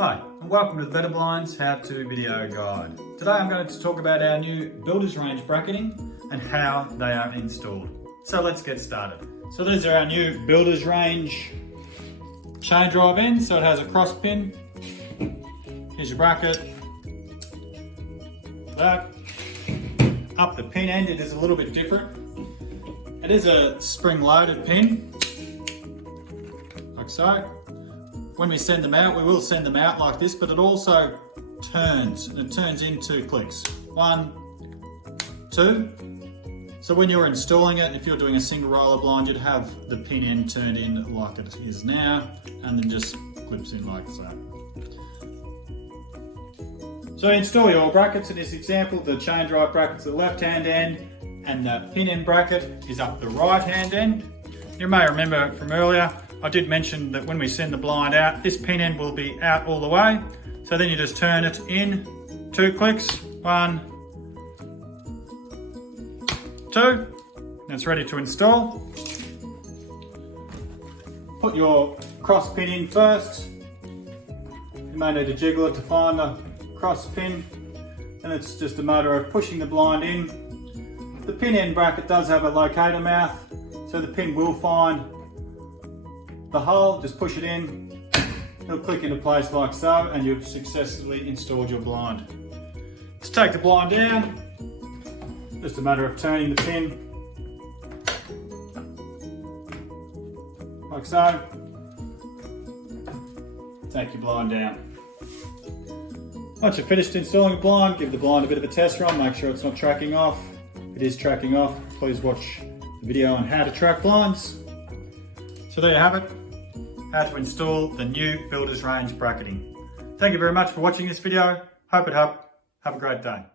Hi, and welcome to the Betta Blinds how-to video guide. Today I'm going to talk about our new builder's range bracketing and how they are installed. So let's get started. So these are our new builder's range chain drive ends. So it has a cross pin. Here's your bracket. That. Up the pin end, it is a little bit different. It is a spring-loaded pin, like so. When we send them out, we will send them out like this, but it also turns, and it turns in 2 clicks. 1, 2. So when you're installing it, if you're doing a single roller blind, you'd have the pin end turned in like it is now, and then just clips in like so. So install your brackets in this example. The chain drive bracket's the left-hand end, and the pin end bracket is up the right-hand end. You may remember from earlier, I did mention that when we send the blind out, this pin end will be out all the way. So then you just turn it in 2 clicks, 1, 2, and it's ready to install. Put your cross pin in first. You may need to jiggle it to find the cross pin, and it's just a matter of pushing the blind in. The pin end bracket does have a locator mouth, so the pin will find the hole. Just push it in, it'll click into place like so, and you've successfully installed your blind. Let's take the blind down. Just a matter of turning the pin like so. Take your blind down. Once you're finished installing the blind, give the blind a bit of a test run, make sure it's not tracking off. If it is tracking off, please watch the video on how to track blinds. So there you have it, how to install the new builder's range bracketing. Thank you very much for watching this video. Hope it helped. Have a great day.